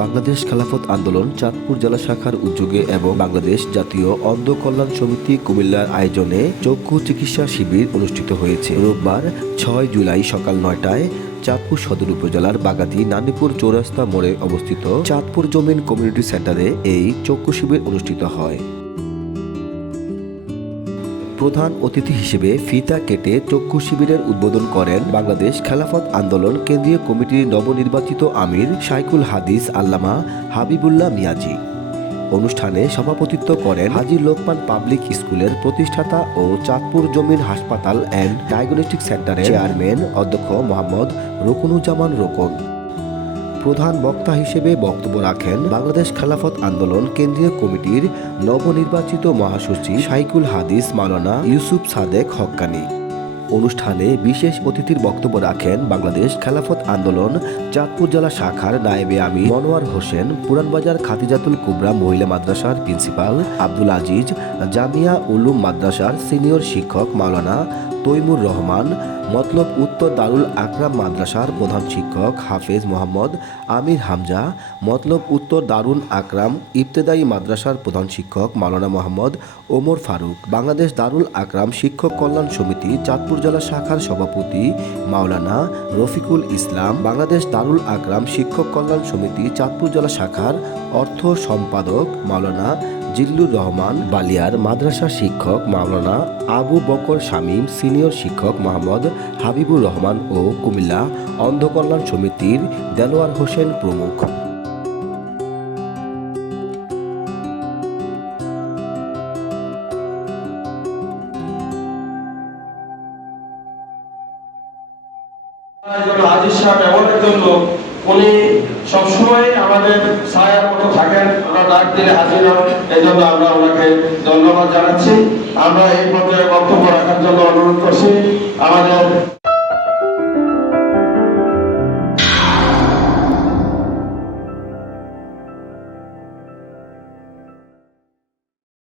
বাংলাদেশ খেলাফত আন্দোলন চাঁদপুর জেলা শাখার উদ্যোগে এবং বাংলাদেশ জাতীয় অন্ধ কল্যাণ সমিতি কুমিল্লার আয়োজনে চক্ষু চিকিৎসা শিবির অনুষ্ঠিত হয়েছে। রোববার ছয় জুলাই সকাল নয়টায় চাঁদপুর সদর উপজেলার বাগাতি নানিপুর চৌরাস্তা মোড়ে অবস্থিত চাঁদপুর জমিন কমিউনিটি সেন্টারে এই চক্ষু শিবির অনুষ্ঠিত হয়। প্রধান অতিথি হিসেবে ফিতা কেটে চক্ষু শিবিরের উদ্বোধন করেন বাংলাদেশ খেলাফত আন্দোলন কেন্দ্রীয় কমিটির নবনির্বাচিত আমির শাইকুল হাদিস আল্লামা হাবিবুল্লাহ মিয়াজি। অনুষ্ঠানে সভাপতিত্ব করেন হাজি লোকমান পাবলিক স্কুলের প্রতিষ্ঠাতা ও চাঁদপুর জমিন হাসপাতাল অ্যান্ড ডায়াগনস্টিক সেন্টারের চেয়ারম্যান অধ্যক্ষ মোহাম্মদ রকুনুজ্জামান রোকন। প্রধান বক্তা হিসেবে বক্তব্য রাখেন বাংলাদেশ খেলাফত আন্দোলন কেন্দ্রীয় কমিটির নবনির্বাচিত মহাসচিব সাইকুল হাদিস মাওলানা ইউসুফ সাদেক হক্কানি। অনুষ্ঠানে বিশেষ অতিথির বক্তব্য রাখেন বাংলাদেশ খেলাফত আন্দোলন, চাঁদপুর জেলা শাখার নায়েবে আমি মনোয়ার হোসেন, পুরানবাজার খাতিজাতুল কুবরা মহিলা মাদ্রাসার প্রিন্সিপাল আব্দুল আজিজ, জামিয়া উলুম মাদ্রাসার সিনিয়র শিক্ষক মাওলানা তৈমুর রহমান, মতলব উত্তর দারুল আকরাম মাদ্রাসার প্রধান শিক্ষক হাফেজ মোহাম্মদ আমির হামজা, মতলব উত্তর দারুল আকরাম ইবতেদায়ী মাদ্রাসার প্রধান শিক্ষক মাওলানা মোহাম্মদ ওমর ফারুক, বাংলাদেশ দারুল আকরাম শিক্ষক কল্যাণ সমিতি চাঁদপুর জেলা শাখার সভাপতি মাওলানা রফিকুল ইসলাম, বাংলাদেশ দারুল আকরাম শিক্ষক কল্যাণ সমিতি চাঁদপুর জেলা শাখার অর্থ সম্পাদক মাওলানা জিল্লুর রহমান, বালিয়ার মাদ্রাসা শিক্ষক মাওলানা আবু বকর শামীম, সিনিয়র শিক্ষক মোহাম্মদ হাবিবুর রহমান ও কুমিল্লা অন্ধকল্যাণ সমিতির দেলোয়ার হোসেন প্রমুখ। সবসময় আমাদের থাকেন আমরা এই পর্যায়ে বক্তব্য রাখার জন্য অনুরোধ করছি। আমাদের